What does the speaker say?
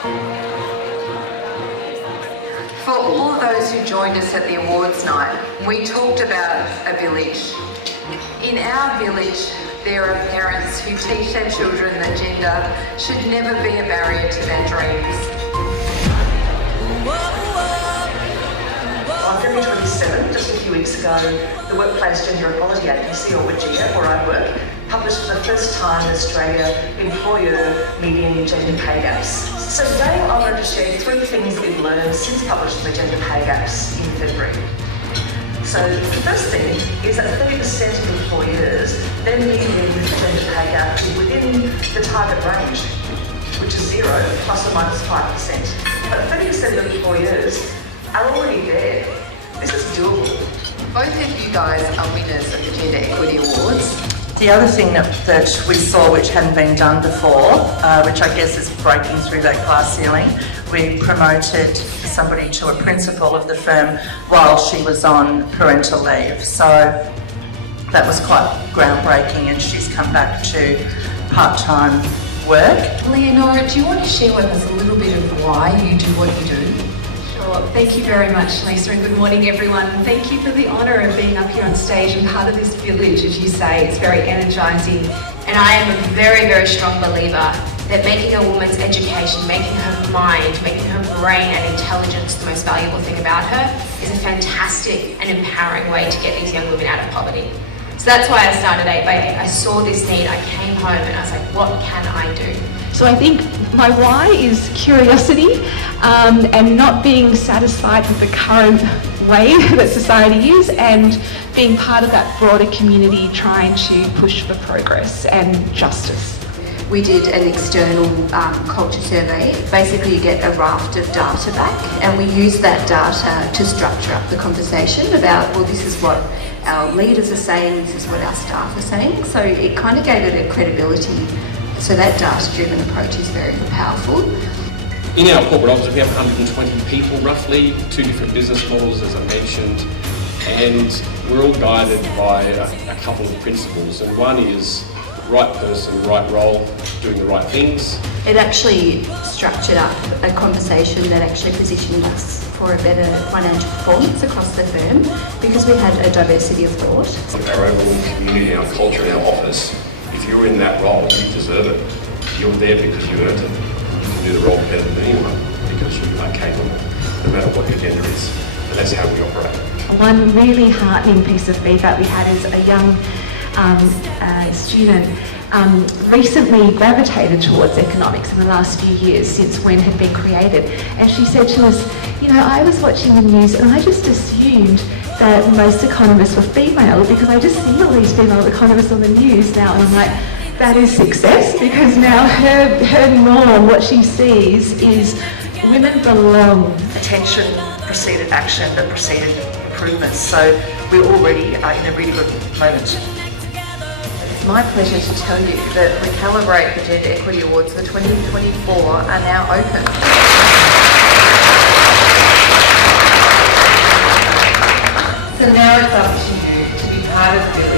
For all of those who joined us at the awards night, we talked about a village. In our village, there are parents who teach their children that gender should never be a barrier to their dreams. On February 27, just a few weeks ago, the Workplace Gender Equality Agency, or WGEA, where I work, published for the first time in Australia employer median gender pay gaps. So today I wanted to share 3 things that we've learned since publishing the gender pay gaps in February. So the first thing is that 30% of employers, their median gender pay gap is within the target range, which is 0 plus or minus 5%. But 30% of employers are already there. This is doable. Both of you guys are winners of the Gender Equity Awards. The other thing that we saw, which hadn't been done before, which I guess is breaking through that glass ceiling, we promoted somebody to a principal of the firm while she was on parental leave. So that was quite groundbreaking, and she's come back to part-time work. Leonora, do you want to share with us a little bit of why you do what you do? Sure. Thank you very much, Lisa, and good morning, everyone. Thank you for the honour of being up here on stage and part of this village, as you say. It's very energising. And I am a very, very strong believer that making a woman's education, making her mind, making her brain and intelligence the most valuable thing about her is a fantastic and empowering way to get these young women out of poverty. So that's why I started 8x8. I saw this need, I came home and I was like, what can I do? So I think my why is curiosity and not being satisfied with the current way that society is, and being part of that broader community trying to push for progress and justice. We did an external culture survey. Basically you get a raft of data back, and we use that data to structure up the conversation about, well, this is what our leaders are saying, this is what our staff are saying. So it kind of gave it a credibility. So that data-driven approach is very powerful. In our corporate office, we have 120 people roughly, 2 different business models, as I mentioned, and we're all guided by a couple of principles. And one is right person, right role, doing the right things. It actually structured up a conversation that actually positioned us for a better financial performance across the firm, because we had a diversity of thought. Our overall community, our culture, our office, if you're in that role, you deserve it. You're there because you earned it. You can do the role better than anyone because you are capable, no matter what your gender is. And that's how we operate. One really heartening piece of feedback we had is a young student recently gravitated towards economics in the last few years since WEN had been created. And she said to us, you know, I was watching the news and I just assumed that most economists were female because I just see all these female economists on the news now, and I'm like, that is success, because now her norm, what she sees is women belong. Attention preceded action that preceded improvements. So we already are in a really good moment. It's my pleasure to tell you that Recalibrate the Gender Equity Awards for 2024 are now open. So now it's up to you to be part of the